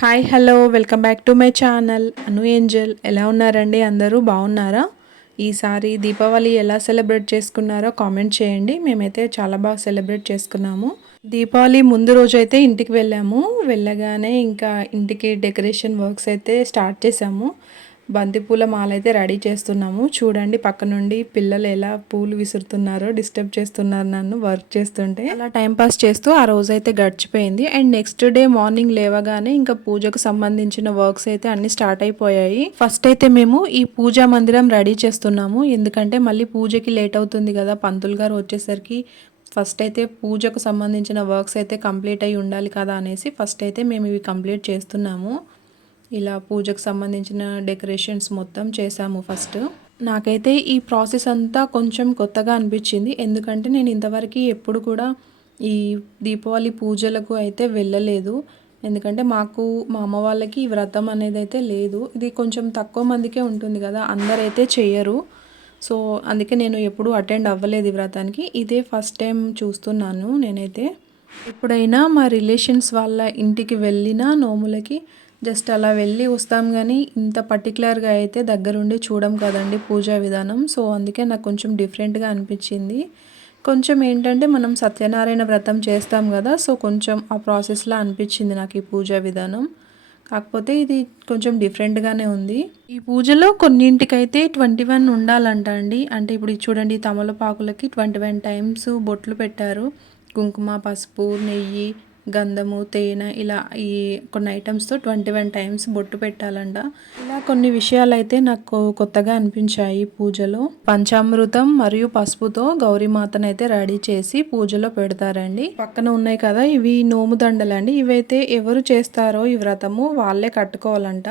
Hi hello welcome back to my channel. Anu angel ఎలా ఉన్నారండి? అందరూ బాగున్నారా? ఈసారి దీపావళి ఎలా సెలబ్రేట్ చేసుకున్నారో కామెంట్ చేయండి. మేమైతే చాలా బాగా సెలబ్రేట్ చేసుకున్నాము. దీపావళి ముందు రోజు అయితే ఇంటికి వెళ్ళాము. వెళ్ళగానే ఇంకా ఇంటికి డెకరేషన్ వర్క్స్ అయితే స్టార్ట్ చేసాము బంతిపూల మాల అయితే రెడీ చేస్తున్నాము. చూడండి పక్క నుండి పిల్లలు ఎలా పూలు విసురుతున్నారో డిస్టర్బ్ చేస్తున్నారు నన్ను వర్క్ చేస్తుంటే. అలా టైంపాస్ చేస్తూ ఆ రోజు అయితే గడిచిపోయింది. అండ్ నెక్స్ట్ డే మార్నింగ్ లేవగానే ఇంకా పూజకు సంబంధించిన వర్క్స్ అయితే అన్ని స్టార్ట్ అయిపోయాయి. ఫస్ట్ అయితే మేము ఈ పూజా మందిరం రెడీ చేస్తున్నాము. ఎందుకంటే మళ్ళీ పూజకి లేట్ అవుతుంది కదా. పంతులు గారు వచ్చేసరికి ఫస్ట్ అయితే పూజకు సంబంధించిన వర్క్స్ అయితే కంప్లీట్ అయి ఉండాలి కదా అనేసి ఫస్ట్ అయితే మేము ఇవి కంప్లీట్ చేస్తున్నాము. ఇలా పూజకు సంబంధించిన డెకరేషన్స్ మొత్తం చేశాము ఫస్ట్. నాకైతే ఈ ప్రాసెస్ అంతా కొంచెం కొత్తగా అనిపించింది. ఎందుకంటే నేను ఇంతవరకు ఎప్పుడు కూడా ఈ దీపావళి పూజలకు అయితే వెళ్ళలేదు. ఎందుకంటే మాకు మా అమ్మ వాళ్ళకి ఈ వ్రతం అనేది అయితే లేదు. ఇది కొంచెం తక్కువ మందికే ఉంటుంది కదా అందరైతే చేయరు సో అందుకే నేను ఎప్పుడు అటెండ్ అవ్వలేదు ఈ వ్రతానికి. ఇదే ఫస్ట్ టైం చూస్తున్నాను నేనైతే. ఎప్పుడైనా మా రిలేషన్స్ వాళ్ళ ఇంటికి వెళ్ళినా నోములకి జస్ట్ అలా వెళ్ళి వస్తాం కానీ ఇంత పర్టికులర్గా అయితే దగ్గరుండి చూడం కదండి పూజా విధానం. సో అందుకే నాకు కొంచెం డిఫరెంట్గా అనిపించింది. కొంచెం ఏంటంటే మనం సత్యనారాయణ వ్రతం చేస్తాం కదా సో కొంచెం ఆ ప్రాసెస్లో అనిపించింది నాకు ఈ పూజా విధానం. కాకపోతే ఇది కొంచెం డిఫరెంట్గానే ఉంది. ఈ పూజలో కొన్నింటికైతే ట్వంటీ వన్ ఉండాలంట అండి. అంటే ఇప్పుడు చూడండి తమలపాకులకి ట్వంటీ వన్ టైమ్స్ బొట్లు పెట్టారు. కుంకుమ పసుపు నెయ్యి గంధము తేనె ఇలా ఈ కొన్ని ఐటమ్స్తో ట్వంటీ వన్ టైమ్స్ బొట్టు పెట్టాలంట. ఇలా కొన్ని విషయాలు అయితే నాకు కొత్తగా అనిపించాయి పూజలో. పంచామృతం మరియు పసుపుతో గౌరీమాతను అయితే రెడీ చేసి పూజలో పెడతారండి. పక్కన ఉన్నాయి కదా ఇవి నోము దండలండి. ఇవైతే ఎవరు చేస్తారో ఈ వ్రతము వాళ్ళే కట్టుకోవాలంట.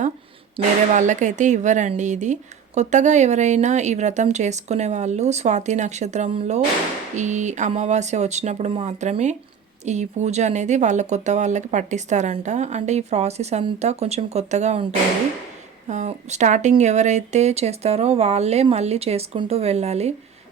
వేరే వాళ్ళకైతే ఇవ్వరండి ఇది. కొత్తగా ఎవరైనా ఈ వ్రతం చేసుకునే వాళ్ళు స్వాతి నక్షత్రంలో ఈ అమావాస్య వచ్చినప్పుడు మాత్రమే ఈ పూజ అనేది వాళ్ళ కొత్త వాళ్ళకి పట్టిస్తారంట. అంటే ఈ ప్రాసెస్ అంతా కొంచెం కొత్తగా ఉంటుంది. స్టార్టింగ్ ఎవరైతే చేస్తారో వాళ్ళే మళ్ళీ చేసుకుంటూ వెళ్ళాలి.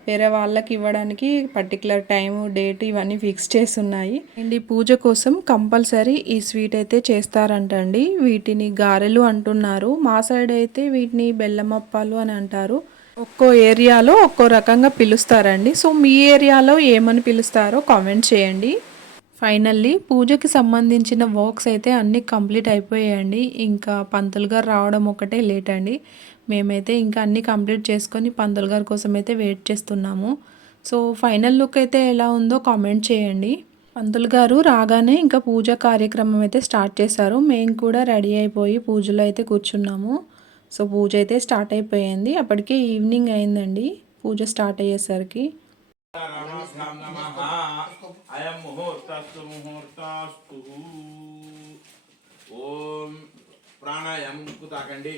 వేరే వాళ్ళకి ఇవ్వడానికి పర్టికులర్ టైము డేట్ ఇవన్నీ ఫిక్స్ చేసి ఉన్నాయి. అండ్ ఈ పూజ కోసం కంపల్సరీ ఈ స్వీట్ అయితే చేస్తారంటండి వీటిని గారెలు అంటున్నారు. మా సైడ్ అయితే వీటిని బెల్లమప్పాలు అని అంటారు. ఒక్కో ఏరియాలో ఒక్కో రకంగా పిలుస్తారండి. సో మీ ఏరియాలో ఏమని పిలుస్తారో కామెంట్ చేయండి. ఫైనల్లీ పూజకి సంబంధించిన వర్క్స్ అయితే అన్నీ కంప్లీట్ అయిపోయాయండి. ఇంకా పంతులు గారు రావడం ఒకటే లేట్ అండి. మేమైతే ఇంకా అన్నీ కంప్లీట్ చేసుకొని పంతులు గారి కోసం అయితే వెయిట్ చేస్తున్నాము. సో ఫైనల్ లుక్ అయితే ఎలా ఉందో కామెంట్ చేయండి. పంతులు గారు రాగానే ఇంకా పూజ కార్యక్రమం అయితే స్టార్ట్ చేశారు. మేము కూడా రెడీ అయిపోయి పూజలో అయితే కూర్చున్నాము. సో పూజ అయితే స్టార్ట్ అయిపోయింది. అప్పటికే ఈవినింగ్ అయిందండి. పూజ స్టార్ట్ అయ్యేసరికి. అయం ముహూర్తస్సు ముహూర్తాస్తు. ఓం ప్రాణాయామం తాకండి.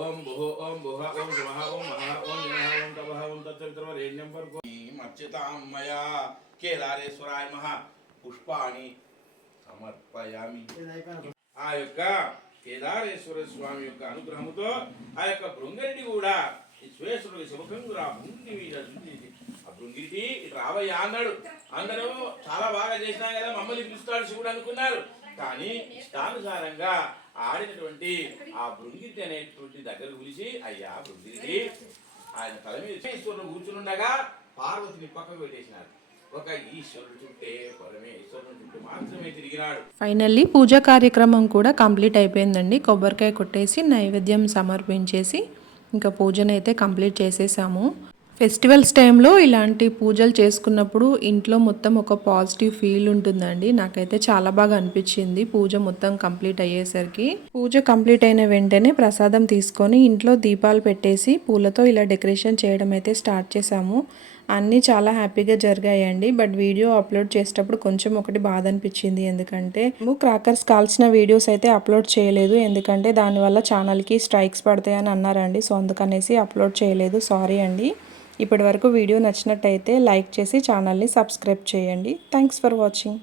ఓం భుహ ఓం భుహ ఓం శుభ ఓం మహ ఓం జన ఓం తప ఓం తత్సవిత్రవరేణ్యం వరకు? మర్చితాం మయా కేదారేశ్వరాయ మహ పుష్పాణి సమర్పయామి. ఆ యొక్క కేదారేశ్వర స్వామి యొక్క అనుగ్రహముతో ఆ యొక్క బృంగరిని కూడా ఈ విశ్వేశ్వరుడు శుభకంగురా భూమి మీద ఆ రావయ్యా అన్నాడు. అందరూ చాలా బాగా చేసినా కదా మమ్మల్ని పిలుస్తాడు శివుడు అనుకున్నారు. కానీ ఇష్టానుసారంగా ఆడినటువంటి ఆ బృంగిటి అనేటువంటి దగ్గర పిలిచి అయ్యా బృంగిటి ఆయన తల మీద ఈశ్వరుడు కూర్చునుండగా పార్వతిని పక్కకు పెట్టేసినారు. ఒక ఈశ్వరుడు చుట్టే పరమేశ్వరుడు చుట్టూ మాత్రమే తిరిగినాడు. ఫైనల్లీ పూజా కార్యక్రమం కూడా కంప్లీట్ అయిపోయిందండి. కొబ్బరికాయ కొట్టేసి నైవేద్యం సమర్పించేసి ఇంకా పూజనైతే కంప్లీట్ చేసేసాము. ఫెస్టివల్స్ టైంలో ఇలాంటి పూజలు చేసుకున్నప్పుడు ఇంట్లో మొత్తం ఒక పాజిటివ్ ఫీల్ ఉంటుందండి. నాకైతే చాలా బాగా అనిపించింది పూజ మొత్తం కంప్లీట్ అయ్యేసరికి. పూజ కంప్లీట్ అయిన వెంటనే ప్రసాదం తీసుకొని ఇంట్లో దీపాలు పెట్టేసి పూలతో ఇలా డెకరేషన్ చేయడం అయితే స్టార్ట్ చేశాము. అన్నీ చాలా హ్యాపీగా జరిగాయండి. బట్ వీడియో అప్లోడ్ చేసేటప్పుడు కొంచెం ఒకటి బాధ అనిపించింది. ఎందుకంటే మేము క్రాకర్స్ కాల్చిన వీడియోస్ అయితే అప్లోడ్ చేయలేదు. ఎందుకంటే దానివల్ల ఛానల్కి స్ట్రైక్స్ పడతాయని అన్నారండి. సో అందుకనేసి అప్లోడ్ చేయలేదు. సారీ అండి. ఇప్పటి వరకు వీడియో నచ్చినట్టయితే లైక్ చేసి ఛానల్ని సబ్స్క్రైబ్ చేయండి. Thanks for watching